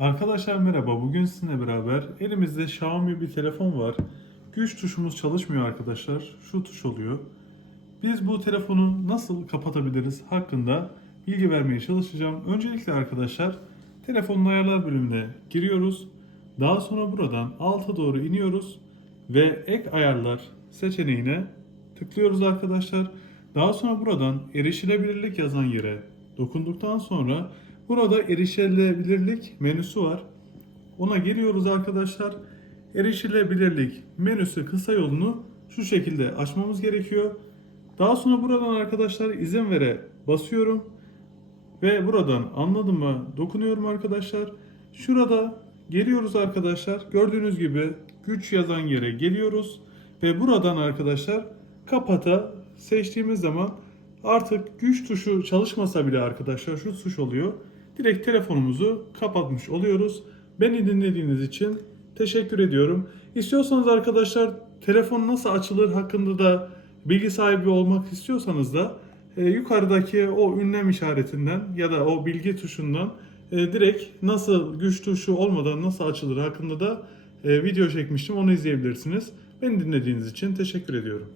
Arkadaşlar merhaba. Bugün sizinle beraber elimizde Xiaomi bir telefon var. Güç tuşumuz çalışmıyor arkadaşlar. Şu tuş oluyor. Biz bu telefonu nasıl kapatabiliriz hakkında bilgi vermeye çalışacağım. Öncelikle arkadaşlar telefonun ayarlar bölümüne giriyoruz. Daha sonra buradan alta doğru iniyoruz ve ek ayarlar seçeneğine tıklıyoruz arkadaşlar. Daha sonra buradan erişilebilirlik yazan yere dokunduktan sonra burada erişilebilirlik menüsü var. Ona giriyoruz arkadaşlar. Erişilebilirlik menüsü kısa yolunu şu şekilde açmamız gerekiyor. Daha sonra buradan arkadaşlar izin vere basıyorum. Ve buradan anladım mı dokunuyorum arkadaşlar. Şurada geliyoruz arkadaşlar. Gördüğünüz gibi güç yazan yere geliyoruz. Ve buradan arkadaşlar kapata seçtiğimiz zaman artık güç tuşu çalışmasa bile arkadaşlar şu tuş oluyor. Direkt telefonumuzu kapatmış oluyoruz. Beni dinlediğiniz için teşekkür ediyorum. İstiyorsanız arkadaşlar telefon nasıl açılır hakkında da bilgi sahibi olmak istiyorsanız da e, yukarıdaki o ünlem işaretinden ya da o bilgi tuşundan e, direkt nasıl güç tuşu olmadan nasıl açılır hakkında da e, video çekmiştim. Onu izleyebilirsiniz. Beni dinlediğiniz için teşekkür ediyorum.